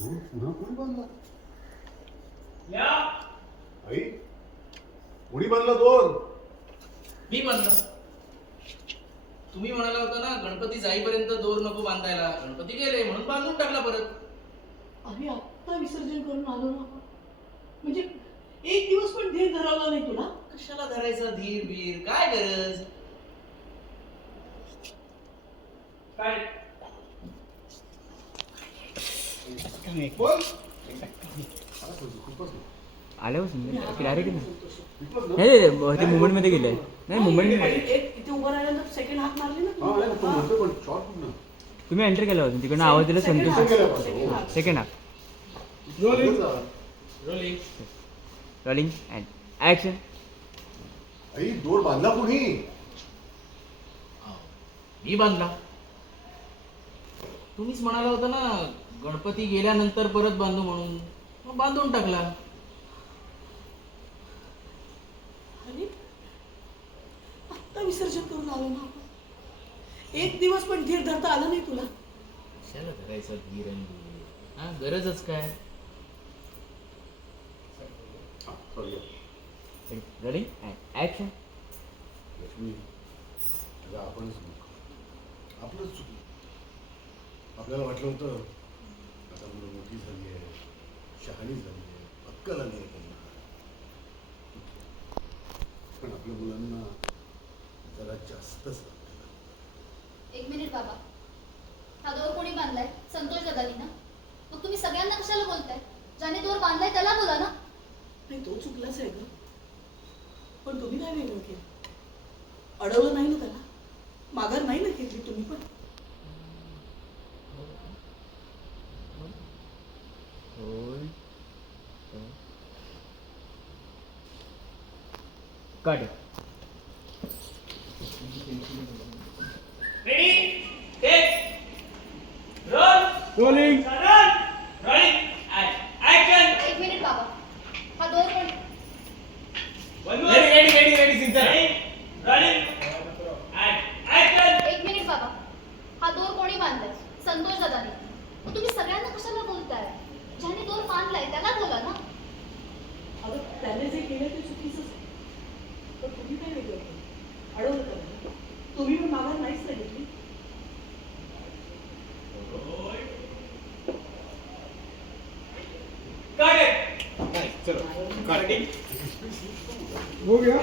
पुन्हा कोणी बांधला आई कोणी बांधला दोन मी बांधला तुम्ही म्हणाला होता ना गणपती जाईपर्यंत दोर नको बांधायला. गणपती गेले म्हणून बांधून टाकला परत. अरे आत्ता विसर्जन करून आलो ना. म्हणजे एक दिवस पण धीर धरावला नाही तुला? कशाला धरायचा धीर बीर काय गरज काय आल्यापासून की डायरेक्ट? नाही ते मुंबई मध्ये गेले नाही मुंबई? तुम्ही एंटर केला होता तिकडनं आवाज दिला Santosh. Second half. Rolling rolling and action आई दोर बांधला कोणी मी बांधला तुम्हीच म्हणाला होता ना गणपती गेल्यानंतर परत बांधू म्हणून. मग बांधून टाकला. अरे आत्ता विसर्जन करून आलो ना आपण. एक दिवस पण धीर धरता आलं नाही तुला? कशाला धरायचा धीर आणि धीर? हा गरजच काय? हा, अँड ॲक्शन लक्ष्मी अगं आपणच आपल्याला वाटलं होतं आता मुलं मोठी झाली आहे शहाणी झाली आहे अक्कल आली आहे त्यांना. पण आपल्या मुलांना जरा जास्तच एक मिनिट बाबा. हा दोर कोणी बांधलाय? संतोष दादानी ना? मग तुम्ही सगळ्यांना कशाला बोलताय? ज्याने दोर बांधलाय त्याला बोला ना. नाही तो चुकलाच आहे ग. पण तुम्ही काय वेगळं केलं? अडवलं नाही ना त्याला? माघार नाही ना घेतली तुम्ही पण? Cut ready take roll rolling rolling action एक मिनिट बाबा. हा दोर कोणी रेडी रेडी रेडी सिंचर रोलिंग ऍक्शन एक मिनिट बाबा हा दोर कोणी बांधलाय संतोष दादानी मग तुम्ही सगळ्यांना कशाला बोलताय ज्याने दोर बांधलाय त्याला बोला ना अगं त्याने जे केलं ते चुकीचंच आहे पण तुम्ही काय वेगळं केलं अडवलं तुम्ही पण माघार नाहीच ना घेतली कट हो गया.